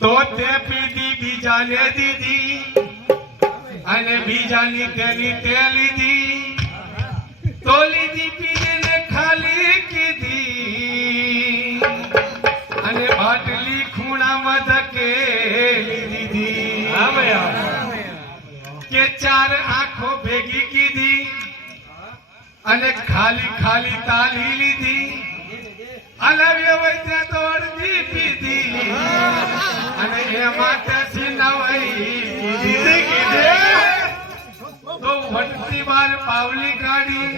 તો તે પીધી બીજાને દીધી અને બીજાની તેની તે લીધી તો લીધી પીને ખાલી કીધી અને બાટલી ખૂણામાં ધકેલી દીધી કે ચાર આંખો ભેગી કીધી અને ખાલી ખાલી તાલી લીધી અલવ્ય વૈદ્ય તો અડધી પીધી અને એમાં તેસી નવાઈ તો વટતી બાર પાવલી કાઢી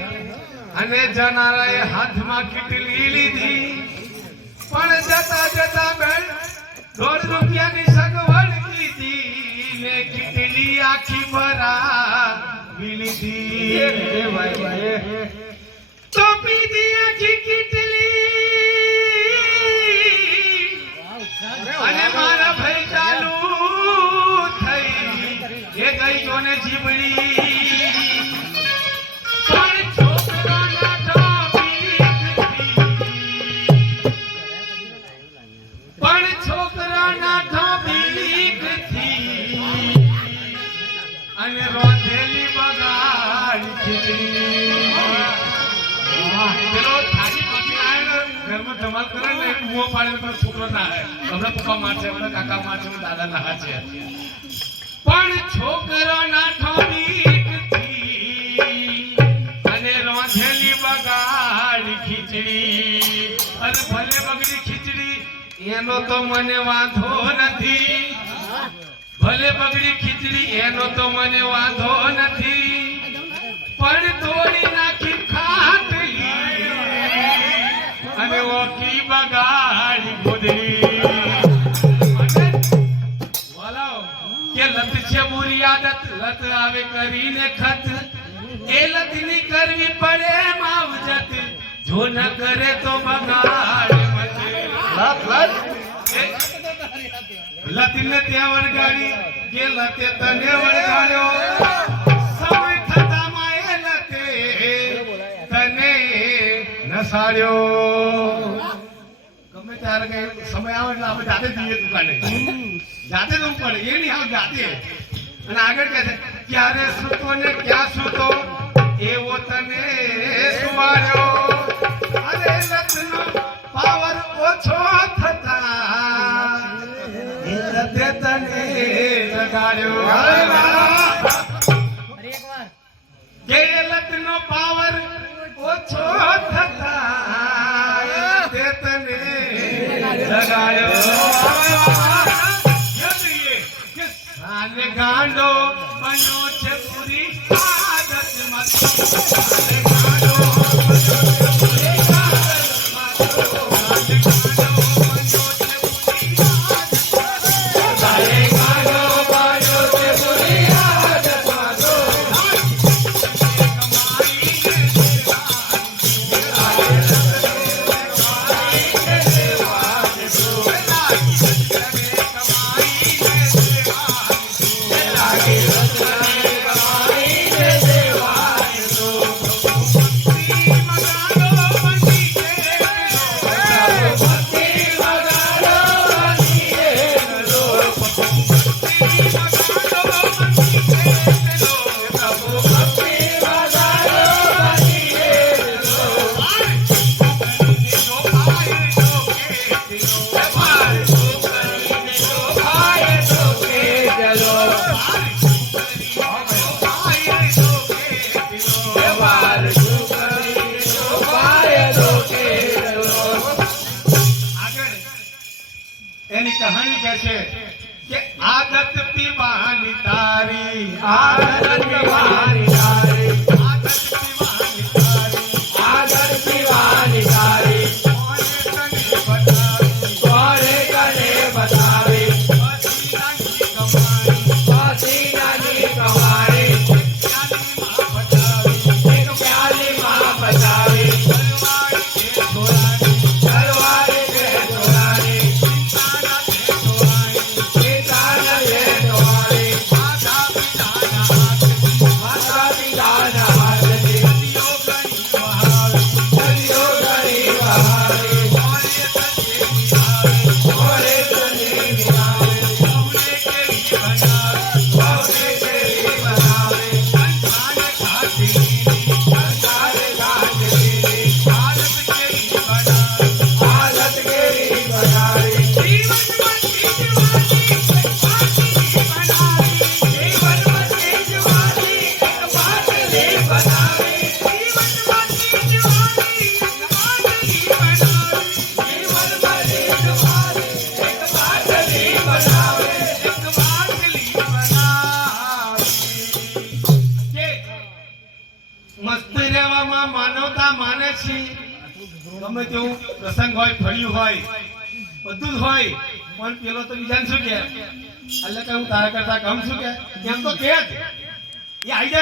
અને જનારાએ હાથમાં કીટલી લીધી પણ જતા જતા બેન 1.5 રૂપિયાની સગવડ કીધી ને કીટલી આખી ભરાવી લીધી તો પીધી આખી કીટલી અને મારા ભાઈ ચાલુ થઈ એ ગઈ જોને જીબડી પણ છોકરાના ઢોબીકથી અને રોધેલી બગાડ ખીચડી પેલો થાળી પછી આવે ઘરમાં ધમાલ કરે ને મુઓ પાડે પણ છોકરો ના આવે હમણાં પપ્પા મારશે હમણાં કાકા મારશે દાદા ના છે પણ છોકરો ના ઠોબીકથી અને રોધેલી બગાડ ખીચડી અને ભલે બગડી ખીચડી એનો તો મને વાંધો નથી ભલે બગડી ખીચડી એનો તો મને વાંધો નથી પણ તોડી નાખી ખાટલી અને ઓકી બગાડી ગોદડી બોલાવ કે લત છે બુરી આદત લત આવે કરીને ખત એ લતની કરવી પડે માવજત જો ન કરે તો બગાડ લતીને ત્યાં વળગાડી કે લતે તને વળગાડ્યો સમય થતામાં એ લતે તને નસાડ્યો ગમે ત્યારે કઈ સમય આવે એટલે આપણે જાતે જઈએ દુકાને જાતે જવું પડે એ નહીં આવે જાતે અને આગળ કહે છે ક્યારે સૂતો ને ક્યાં સૂતો એવો તને સુવાડ્યો અરે લતનો પાવર ઓછો થતા લતે તને લગાડ્યો કે લતનો પાવર ઓછો થતા લતે તને લગાડ્યો સાને ગાંડો બન્યો છે પૂરી આદતમાં સાને ગાંડો એની કહાની કહે છે કે આદત પીવાની તારી આદત પીવાની તારી આદત પીવાની તારી આદત પીવાની તારી કોને કને બતાવી પસીનાની કમાણી એક પ્યાલીમાં બતાવી તલવારી કે છોડાની માતા પિતાના હાથ મસ્તી રહેવામાં માનવતા માને છે. ગમે તેવું પ્રસંગ હોય, ફળ્યું હોય, બધું જ હોય, પણ પેલો તો બીજાને શું કે, એટલે કે હું તારા કરતા કમ છું કે, એમ તો કે જ. એ આઈ જાય.